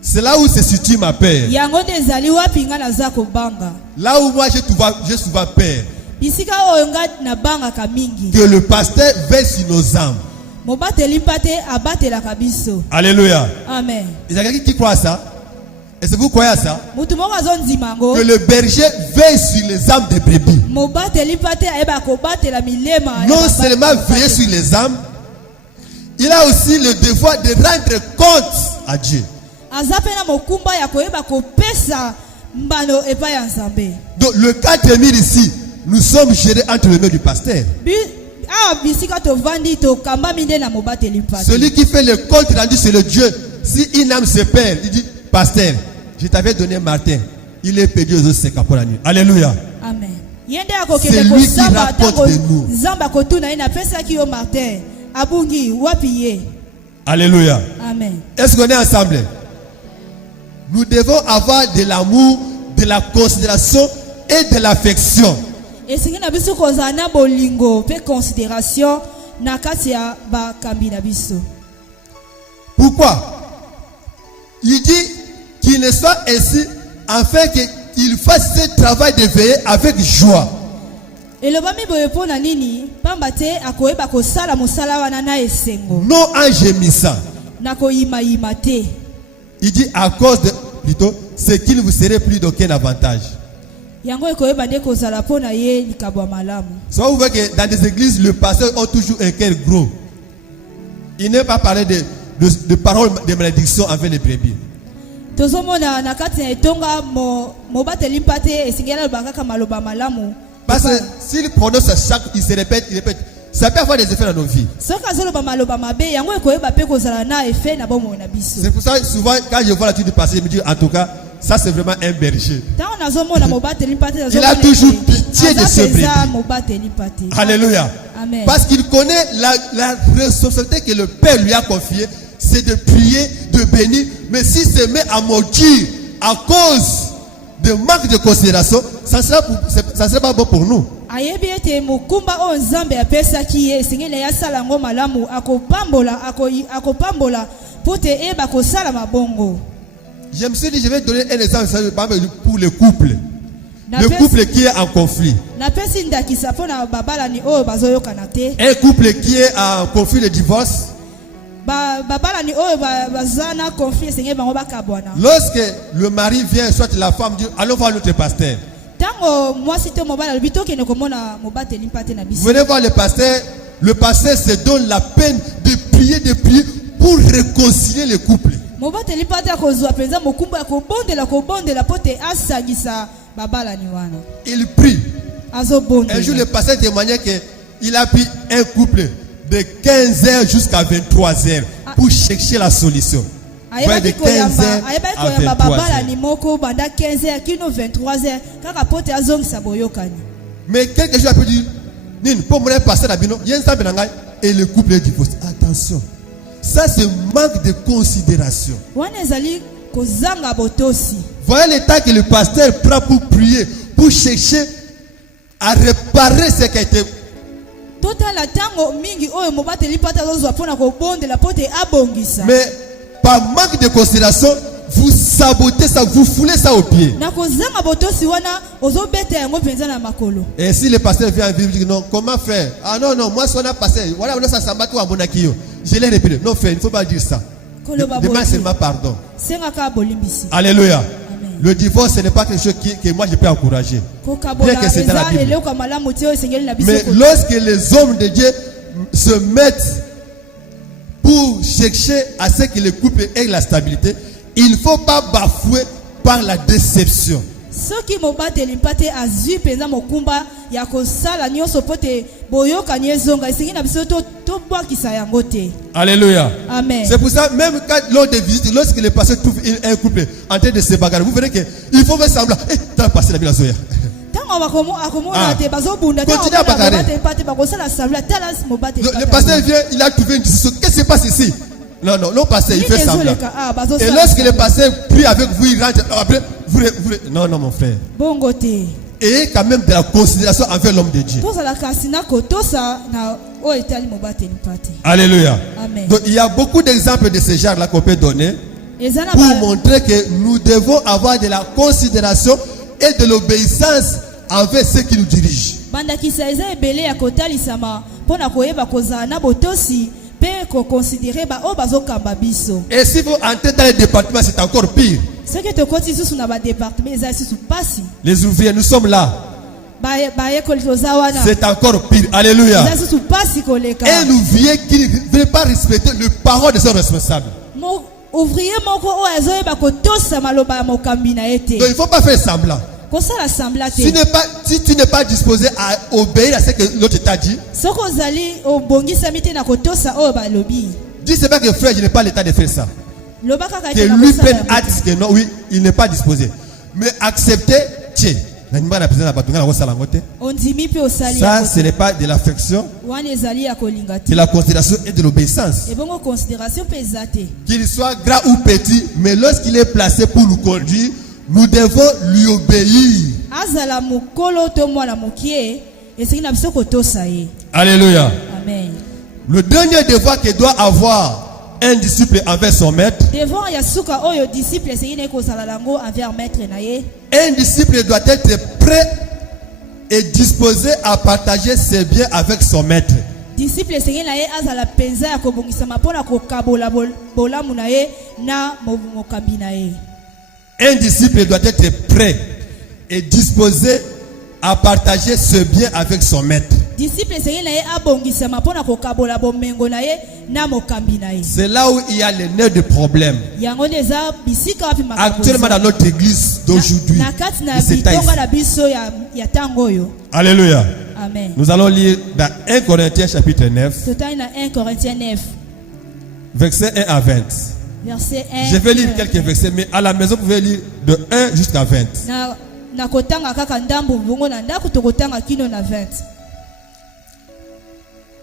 C'est là où se situe ma paix. Là où moi j'ai souvent peur. Que le pasteur veille sur nos âmes. mobateli mpate abatelaka biso. Alléluia. Amen. Il y a quelqu'un qui croit à ça? Est-ce que vous croyez à ça? Mutu moko azondima yango. Que le berger veille sur les âmes des brebis. Mobateli mpate ayeba kobatela milema. Non seulement veiller sur les âmes, il a aussi le devoir de rendre compte à Dieu. Aza pe na mokumba ya koyeba kopesa mbano epai ya Nzambe. Donc le cas de Mille ici, nous sommes gérés entre les mains du pasteur. Bisika tovandi to kamba minde na mobateli mpate. Celui qui fait le compte rendu sur le Dieu, si une âme se perd, il dit, pasteur, je t'avais donné Martin, il est perdu aux autres 50 pour la nuit. Alléluia. Amen. C'est lui qui rapporte de nous. Zamba kotuna ina pesa ki yo Martin. Abungi wapi ye. Alléluia. Amen. Est-ce qu'on est ensemble? Nous devons avoir de l'amour, de la considération et de l'affection. Esingi na biso kozana bolingo pe considération na kati ya ba kambi na biso. Pourquoi? Il dit qu'il ne soit ainsi afin qu'il fasse ce travail de veiller avec joie. Elobami boye pona nini pamba te akoyeba kosala mosala wana na esengo. Non en gémissant. Na koyima yima te. Il dit à cause de plutôt c'est qu'il vous serait plus d'aucun avantage. Yango ekoyeba nde kozala pona ye likabo ya malamu. So vous voyez que dans des églises le pasteur ont toujours un cœur gros. Il n'est pas parlé de paroles de malédiction envers les brebis. Tozomona na kati ya etonga mobateli mpate esingela lobaka maloba malamu. Parce que s'il prononce chaque, il se répète, ça peut avoir des effets dans nos vies. C'est pour ça que souvent, quand je vois l'attitude du passé, je me dis, en tout cas, ça c'est vraiment un berger. Il a toujours pitié de ce brebis. Alléluia. Amen. Parce qu'il connaît la responsabilité que le Père lui a confiée, c'est de prier, de bénir. Mais s'il se met à maudire à cause de manque de considération, ça ne sera pas bon pour nous. Je me suis dit, je vais donner un exemple pour le couple. Le couple qui est en conflit. Un couple qui est en conflit de divorce. Lorsque le mari vient, soit la femme dit, allons voir notre pasteur. Vous venez voir le pasteur se donne la peine de prier pour réconcilier le couple. Il prie. Un jour le pasteur témoignait qu'il a pris un couple de 15h jusqu'à 23h pour chercher la solution. Ouais, de 15h à 23h. Mais quelques jours après, il dit, pour mon pasteur Abino, et le couple est divorcé. Attention, ça c'est manque de considération. Voyez le temps que le pasteur prend pour prier, pour chercher à réparer ce qui a été. Mais par manque de considération, vous sabotez ça, vous foulez ça au pied. Et si le pasteur vient vivre, il dit non, comment faire? Ah non, non, moi, si on a passé, voilà, on a sambato à Bonakio. Je l'ai répété. Non, frère, il ne faut pas dire ça. Demande seulement pardon. Alléluia. Le divorce, ce n'est pas quelque chose que moi je peux encourager. Bien que c'est dans la Bible. Mais lorsque les hommes de Dieu se mettent pour chercher à ce que le couple ait la stabilité, il ne faut pas bafouer par la déception. Alléluia. Amen. C'est pour ça, même quand lors des visites, lorsque les pasteurs trouvent un couple en train de se bagarrer, vous verrez qu'il faut faire semblant. Tu as passé la vie à Zoya. Continue à bagarrer. Le pasteur vient, il a trouvé une décision. Qu'est-ce qui se passe ici? Non, non, non, pasteur, il fait semblant. Et lorsque le pasteur prie avec vous, il rentre. Après, non, non, mon frère. Et quand même de la considération envers l'homme de Dieu. Alléluia. Amen. Donc il y a beaucoup d'exemples de ce genre-là qu'on peut donner pour montrer que nous devons avoir de la considération et de l'obéissance envers ceux qui nous dirigent. pe ko considérer ba o bazokamba biso. Et si vous entrez dans les départements, c'est encore pire. Ce que te koti sous na ba département ezali sous pasi. Les ouvriers, nous sommes là. C'est encore pire. Alléluia. Un ouvrier qui ne veut pas respecter le parole de son responsable. Donc il ne faut pas faire semblant. Si tu n'es pas disposé à obéir à ce que l'autre t'a dit, dis c'est pas que frère, je n'ai pas l'état de faire ça. Que lui prenne acte que non, oui, il n'est pas disposé. Mais accepter, tiens. Ça, ce n'est pas de l'affection, de la considération et de l'obéissance. Qu'il soit grand ou petit, mais lorsqu'il est placé pour nous conduire, nous devons lui obéir. Alléluia. Amen. Le dernier devoir que doit avoir un disciple envers son maître, un disciple doit être prêt et disposé à partager ses biens avec son maître. Un disciple doit être prêt et disposé à partager ses biens avec son maître. C'est là où il y a le nœud de problème. Actuellement dans notre église d'aujourd'hui. Alléluia. Amen. Nous allons lire dans 1 Corinthiens chapitre 9. Versets 1 à 20. Je vais lire quelques versets, mais à la maison vous pouvez lire de 1 jusqu'à 20.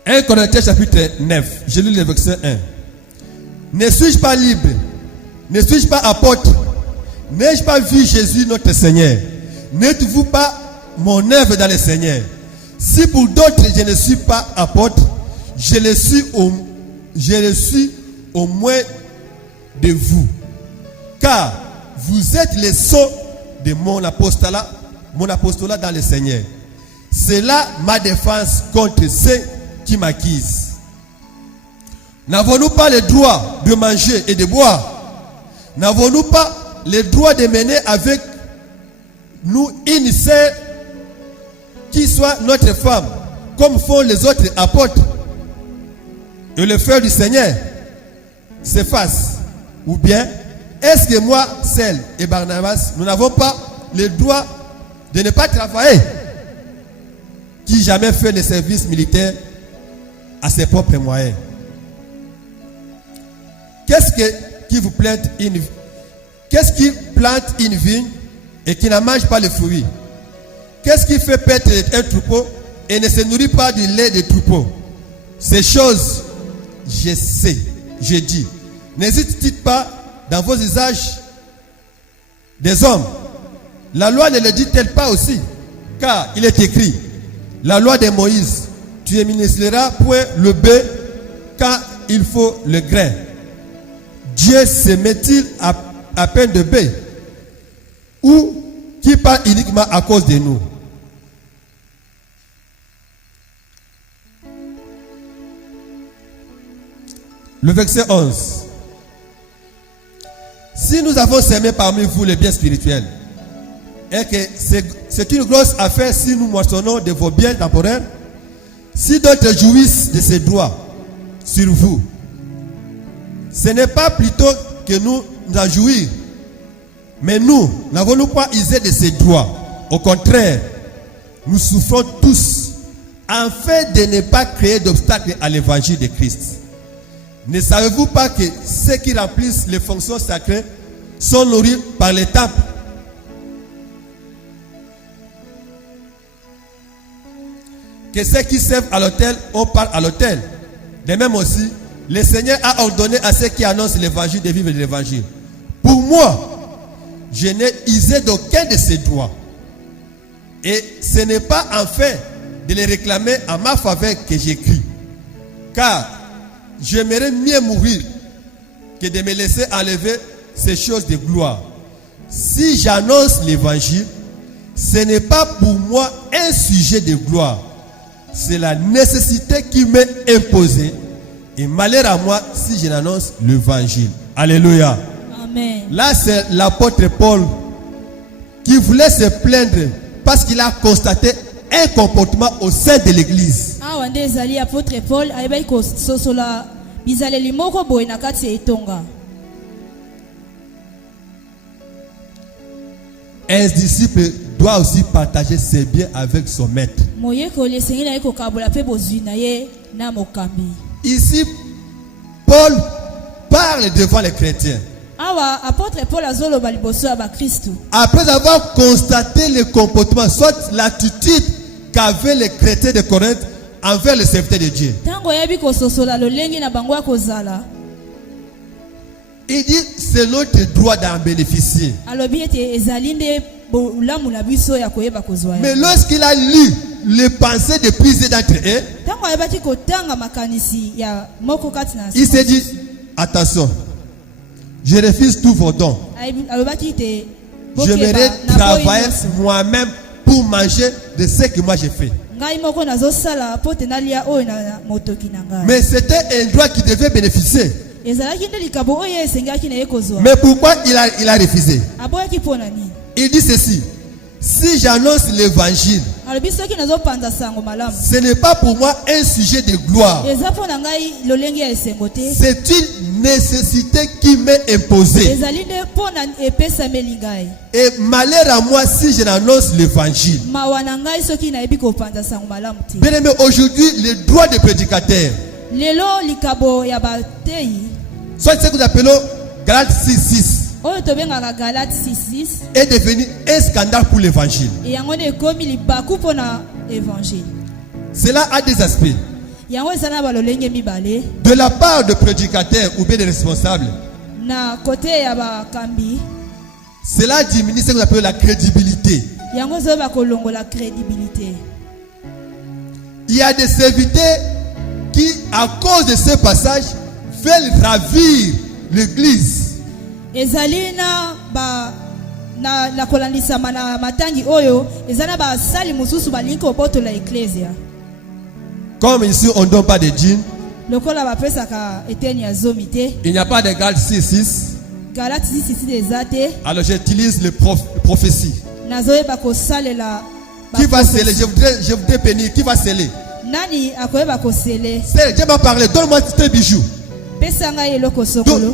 1 Corinthiens chapitre 9, je lis le verset 1. Ne suis-je pas libre? Ne suis-je pas apôtre? N'ai-je pas vu Jésus notre Seigneur? N'êtes-vous pas mon œuvre dans le Seigneur? Si pour d'autres je ne suis pas apôtre, je le suis au moins de vous. Car vous êtes les sceaux de mon apostolat dans le Seigneur. C'est là ma défense contre ceux qui m'accusent. N'avons-nous pas le droit de manger et de boire? N'avons-nous pas le droit de mener avec nous une sœur qui soit notre femme, comme font les autres apôtres et le frère du Seigneur s'efface? Ou bien, est-ce que moi, Celle et Barnabas, nous n'avons pas le droit de ne pas travailler? Qui jamais fait le service militaire à ses propres moyens? Qu'est-ce qui plante une vigne et qui n'en mange pas le fruit? Qu'est-ce qui fait paître un troupeau et ne se nourrit pas du lait des troupeaux? Ces choses, je sais, je dis. N'hésitez pas dans vos usages des hommes. La loi ne le dit-elle pas aussi? Car il est écrit, la loi de Moïse, tu éministreras point le bœuf quand il faut le grain. Dieu se met-il à peine de bœuf? Ou qui parle uniquement à cause de nous? Le verset 11. Si nous avons semé parmi vous les biens spirituels, et que c'est une grosse affaire si nous moissonnons de vos biens temporaires, si d'autres jouissent de ces droits sur vous, ce n'est pas plutôt que nous en jouir, mais nous n'avons-nous pas usé de ces droits? Au contraire, nous souffrons tous afin de ne pas créer d'obstacles à l'évangile de Christ. Ne savez-vous pas que ceux qui remplissent les fonctions sacrées sont nourris par les temples? Que ceux qui servent à l'autel, on parle à l'autel. De même aussi, le Seigneur a ordonné à ceux qui annoncent l'évangile de vivre de l'évangile. Pour moi, je n'ai usé d'aucun de ces droits. Et ce n'est pas en fait de les réclamer en ma faveur que j'écris. Car j'aimerais mieux mourir que de me laisser enlever ces choses de gloire. Si j'annonce l'évangile, ce n'est pas pour moi un sujet de gloire. C'est la nécessité qui m'est imposée Et malheur à moi si je n'annonce l'évangile. Alléluia. Amen. Là, c'est l'apôtre Paul qui voulait se plaindre parce qu'il a constaté un comportement au sein de l'église. Awa nde ezali apôtre Paul ayebaki kososola bizaleli moko boye na kati ya etonga. Un disciple doit aussi partager ses biens avec son maître. Moyekoli esengeli na ye kokabola mpe bozwi na ye na mokambi. Ici, Paul parle devant les chrétiens. Awa apôtre Paul azoloba liboso ya bakristu. Après avoir constaté le comportement, soit l'attitude qu'avaient les chrétiens de Corinthe envers les serviteurs de Dieu. Tango yebi kososola lolenge na bango ya kozala. Il dit c'est notre droit d'en bénéficier. Alobi ete ezali nde bolamu na biso ya koyeba kozwa. Mais lorsqu'il a lu les pensées de plusieurs d'entre eux, Tango ayebaki kotanga makanisi ya moko kati na il s'est dit attention, je refuse tous vos dons. alobaki te J'aimerais travailler moi-même pour manger de ce que moi j'ai fait. ngai moko nazosala po te nalia oyo na motoki na ngai. Mais c'était un droit qui devait bénéficier. Ezalaki nde likabo oyo esengaki na ye kozwa. Mais pourquoi il a refusé? Aboyaki mpo na nini? Il dit ceci: si j'annonce l'évangile, alobi soki nazopanza sango malamu, ce n'est pas pour moi un sujet de gloire. eza mpo na ngai lolenge ya esengo te. C'est une nécessité qui m'est imposée. Ezali nde mpo na epesameli ngai. Et malheur à moi si je n'annonce l'évangile. Mawa na ngai soki nayebi kopanza sango malamu te. Bien aimé, aujourd'hui, le droit des prédicateurs, Lelo likabo ya batei soit ce que nous appelons Galates 6:6, oyo tobengaka Galate 6:6 est devenu un scandale pour l'évangile. yango nde ekomi libaku mpo na évangile. Cela a des aspects. Yango eza na balolenge mibale. De la part de prédicateurs ou bien des responsables, Na kote ya bakambi cela diminue ce que nous appelons la crédibilité. yango ezoyeba kolongola crédibilité. Il y a des serviteurs qui, à cause de ce passage, veulent ravir l'église. Ezali na ba na kolandisama na matangi oyo eza na basali mosusu balingi kobotola eklesia. Comme ici on ne donne pas de dîmes, Lokola bapesaka eteni ya zomi te, il n'y a pas de Galates 6:6, Galate 6:6 eza te. alors j'utilise les prophéties. Nazoyeba kosalela Qui va sceller? Je voudrais bénir. Qui va sceller? nani akoyeba kosele C'est, Dieu m'a parlé, donne-moi tes bijoux. pesa ngai eloko Donc, sokolo.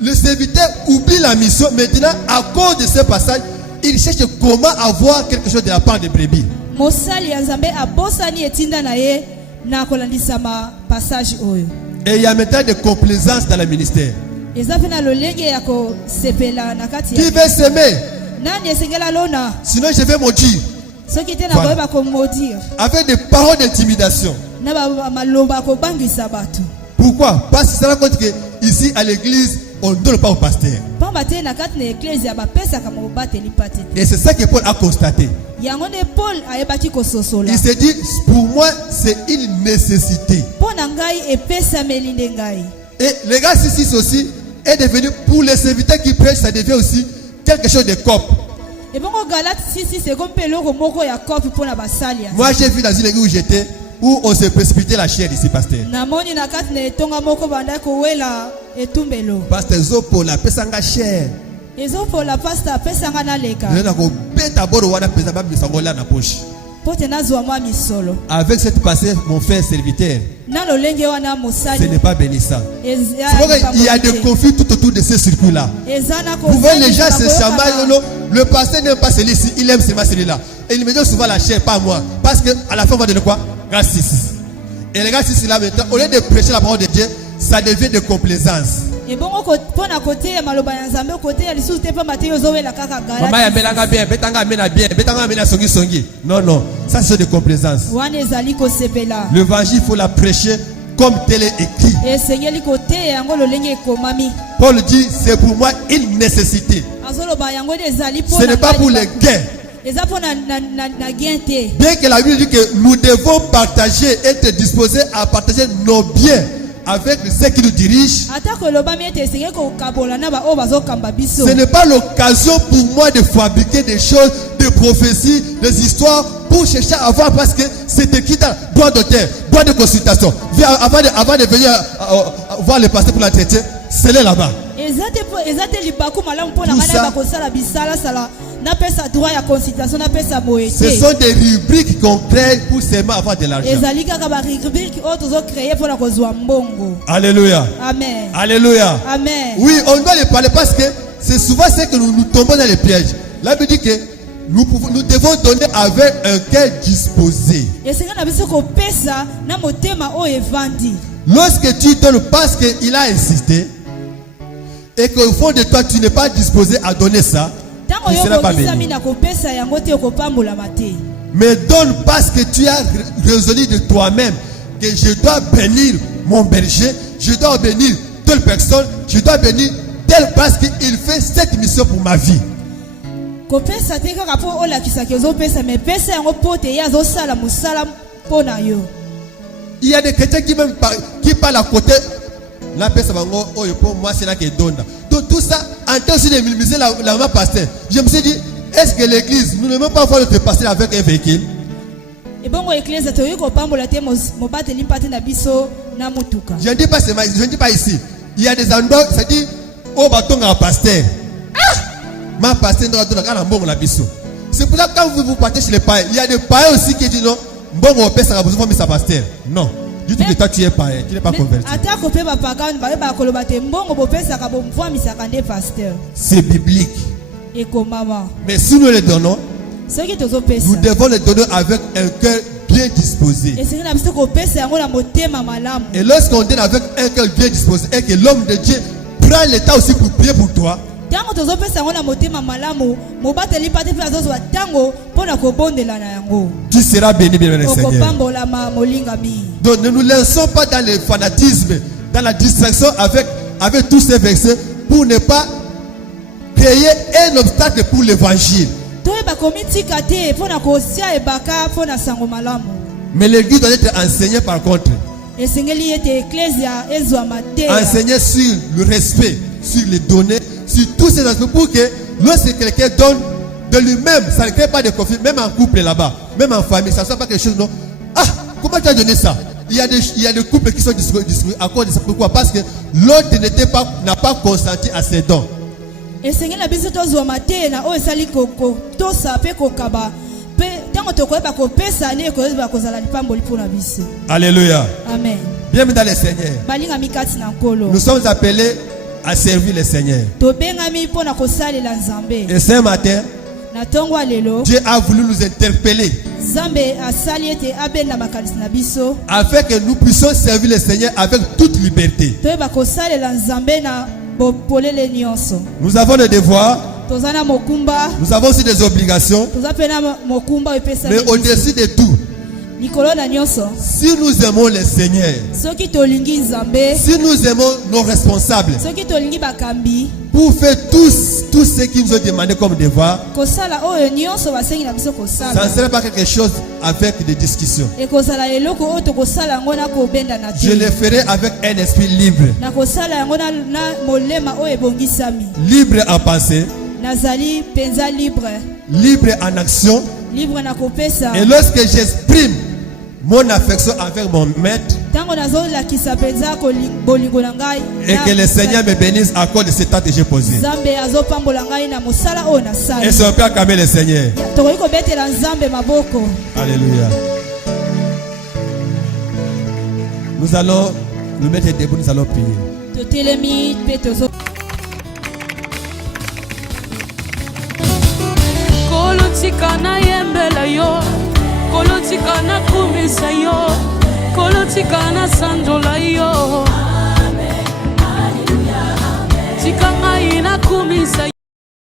le serviteur oublie la mission. Maintenant, à cause de ce passage, il cherche comment avoir quelque chose de la part des brebis. Mosali ya Nzambe abosani etinda na ye na kolandisama passage oyo. Et il y a maintenant des complaisances dans le ministère. Eza pe na lolenge ya kosepela na kati Qui ya veut s'aimer? nani esengela lona Sinon, je vais maudire. soki te na Voilà. koyeba komodire Avec des paroles d'intimidation. na maloba kobangisa bato. Pourquoi? Parce que ça rend compte que ici à l'église, on ne donne pas au pasteur. Pamba te na kati na eklesia bapesaka mobateli pate te. Et c'est ça que Paul a constaté. Yango nde Paul ayebaki kososola. Il s'est dit, pour moi, c'est une nécessité. Mpo na ngai epesameli nde ngai. Et le gars 6:6 aussi est devenu, pour les serviteurs qui prêchent, ça devient aussi quelque chose de cop. Ebongo Galate 6:6 ekomi mpe eloko moko ya kopi mpo na basali ya Nzambe. Moi, j'ai vu dans une église où j'étais, où on se précipitait la chair ici, pasteur. Namoni na kati na etonga moko bandaki kowela etumbelo. Pasteur Zopo, la pesanga chair. Ezopola pasta apesanga naleka Le nako beta boro wana pesa ba bisangola na poche. mpo te nazwa mwa misolo. Avec cette passée, mon frère serviteur, Na lolenge wana ce mosali n'est pas bénissant. eza C'est pourquoi il y a des conflits tout autour de ces circuits-là. eza na Vous voyez les gens se kozalisa chamaillent, koyokana. le pasteur n'aime pas celui-ci, il aime seulement celui-là. Et il me donne souvent la chair, pas moi. Parce qu'à la fin, on va donner quoi? Grâce 6. Et les gars 6 là maintenant, au lieu de prêcher la parole de Dieu, ça devient de complaisance. Ebongo mpo na kote ya maloba ya Nzambe kote ya lisusu te pamba te ozowela kaka Maman ya Galate. belanga bien, betanga amena bien, betanga amena songi songi. Non, non, ça c'est de complaisance. Wana ezali kosepela. L'évangile, il faut la prêcher comme tel est écrit. Esengeli koteya yango lolenge ekomami. Paul dit, c'est pour moi une nécessité. Azoloba yango nde ezali mpo Ce na n'est pas ngai pour les libaku. gains. Eza mpo na gain te. Bien que la Bible dit que nous devons partager, être disposés à partager nos biens avec ceux qui nous dirigent, Atako elobami ete esengeli kokabola na baoyo bazokamba biso. ce n'est pas l'occasion pour moi de fabriquer des choses, des prophéties, des histoires pour chercher à avoir, parce que c'est écrit dans droit d'auteur, droit de consultation. Avant de venir voir le pasteur pour l'entretien, c'est là-bas. Ce sont des rubriques qu'on crée pour seulement avoir de l'argent. Alléluia. Amen. Alléluia. Amen. Oui, on doit les parler parce que c'est souvent ce que nous tombons dans les pièges. Là, il dit que nous devons donner avec un cœur disposé. Lorsque tu donnes parce qu'il a insisté et qu'au fond de toi tu n'es pas disposé à donner ça, tu ne seras pas béni. Mais donne parce que tu as résolu de toi-même que je dois bénir mon berger, je dois bénir telle personne, je dois bénir tel parce qu'il fait cette mission pour ma vie. Il y a des chrétiens qui parlent à côté. La personne pour moi c'est là qui donne. Donc tout ça, en tant que minimiser la main pasteur. Je me suis dit, est-ce que l'église, nous ne pouvons pas voir notre pasteur avec un véhicule? Je ne dis pas ici. Il y a des endroits, ça dit, oh bâton à pasteur. Ma pasteur ne doit pas bon la biso. C'est pour ça que quand vous partez chez les païens, il y a des païens aussi qui disent non, bon on peut ça besoin de sa pasteur. Non. Du tout que toi tu es païen, tu n'es pas converti. C'est biblique. Mais si nous les donnons, nous devons les donner avec un cœur bien disposé. Et lorsqu'on donne avec un cœur bien disposé et que l'homme de Dieu prend le temps aussi pour prier pour toi, tu seras béni, bien le Seigneur. Donc ne nous lançons pas dans le fanatisme, dans la distraction avec tous ces versets pour ne pas créer un obstacle pour l'évangile. Mais l'église doit être enseignée par contre. Enseigner sur le respect, sur les données, sur tous ces aspects pour que lorsque quelqu'un donne de lui-même, ça ne crée pas de conflit, même en couple là-bas, même en famille, ça ne soit pas quelque chose, non. Ah, comment tu as donné ça? Il y a des couples qui sont discutés à cause de ça. Pourquoi? Parce que l'autre n'a pas consenti à ses dons. Alléluia. Amen. Bienvenue dans le Seigneur. Nous sommes appelés à servir le Seigneur. Et ce matin, Dieu a voulu nous interpeller afin que nous puissions servir le Seigneur avec toute liberté. Nous avons des devoirs, nous avons aussi des obligations, mais au-dessus de tout, si nous aimons le Seigneur, si nous aimons nos responsables, pour faire tout ce qu'ils nous ont demandé comme devoir, ça ne serait pas quelque chose avec des discussions. Je le ferai avec un esprit libre. Libre en pensée, libre en action. Et lorsque j'exprime mon affection envers mon maître, et que le Seigneur me bénisse à cause de ce temps que j'ai posé. Et si on peut acclamer le Seigneur. Alléluia. Nous allons nous mettre debout, nous allons prier. Kolotika na kumisa yo, kolotika na sandola yo.